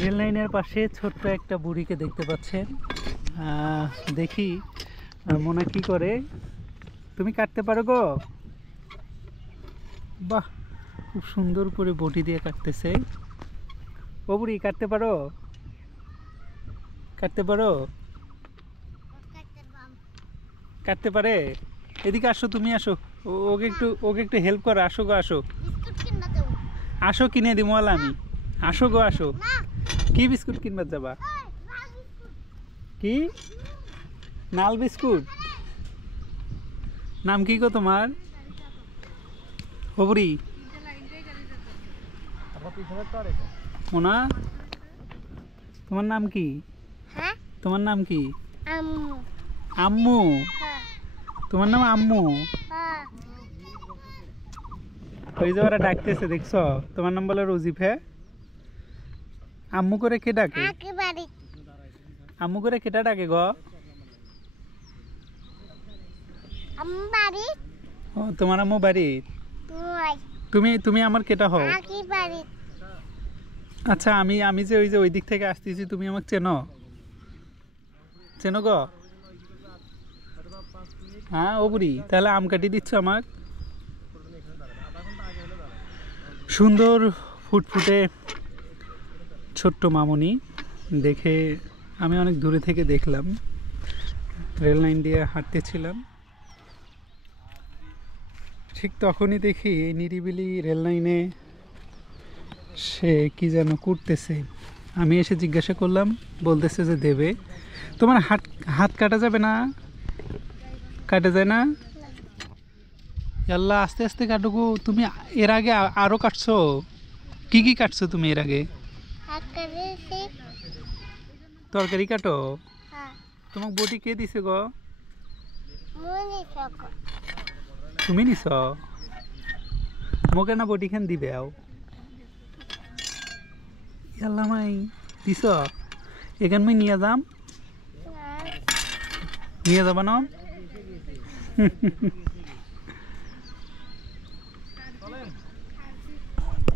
Rail লাইনের পাশে ছোট্ট একটা বুড়িকে দেখতে পাচ্ছেন। দেখি মোনা কি করে। তুমি কাটতে পারো গো? বাহ, খুব সুন্দর করে বটি দিয়ে কাটতেছে। ও বুড়ি, কাটতে পারো? কাটতে পারো? কাটতে পারে? এদিকে আসো, তুমি আসো। ওকে একটু হেল্প করো। আসো গো, আসো। আসো, কিনে দিমো আমি। আসো গো, আসো। কি বিস্কুট কিনবার যাবা? কি নাল বিস্কুট? নাম কি গো তোমার? ও বুড়ি, মোনা, তোমার নাম কি? তোমার নাম কি? আম্মু? তোমার নাম আম্মু? ওই যে ওরা ডাকতেছে, দেখছো? তোমার নাম বলে রজিফ। হ্যাঁ, আম্মু করে কে ডাকে? আম্মু করে কেটা ডাকে গো? ও, তোমার আম্মু বাড়ি? তুমি আমার কেটা হও? আচ্ছা, আমি যে ওই দিক থেকে আসতেছি, তুমি আমাকে চেনো? চেনো গো? হ্যাঁ, ও বুড়ি, তাহলে আম কাটি দিচ্ছ আমাক? সুন্দর ফুটফুটে ছোট্ট মামনি দেখে আমি অনেক দূরে থেকে দেখলাম। রেল লাইন দিয়ে হাঁটতেছিলাম, ঠিক তখনই দেখি এই নিরিবিলি রেল লাইনে সে কি যেন করতেছে। আমি এসে জিজ্ঞাসা করলাম, বলতেছে যে দেবে। তোমার হাত কাটা যাবে না? কাটা যায় না? আল্লাহ, আস্তে আস্তে কাটুকু। তুমি এর আগে আরো কাটছো? কি কি কাটছো তুমি এর আগে? তরকারি কাটো? তোমাকে বটি কে দিছে গো? তুমি নিছ? মোকে না বটি খান দিবে আও। আল্লাহ মাই দিছ? এখান মই নিয়ে যাম। নিয়ে যাবা না?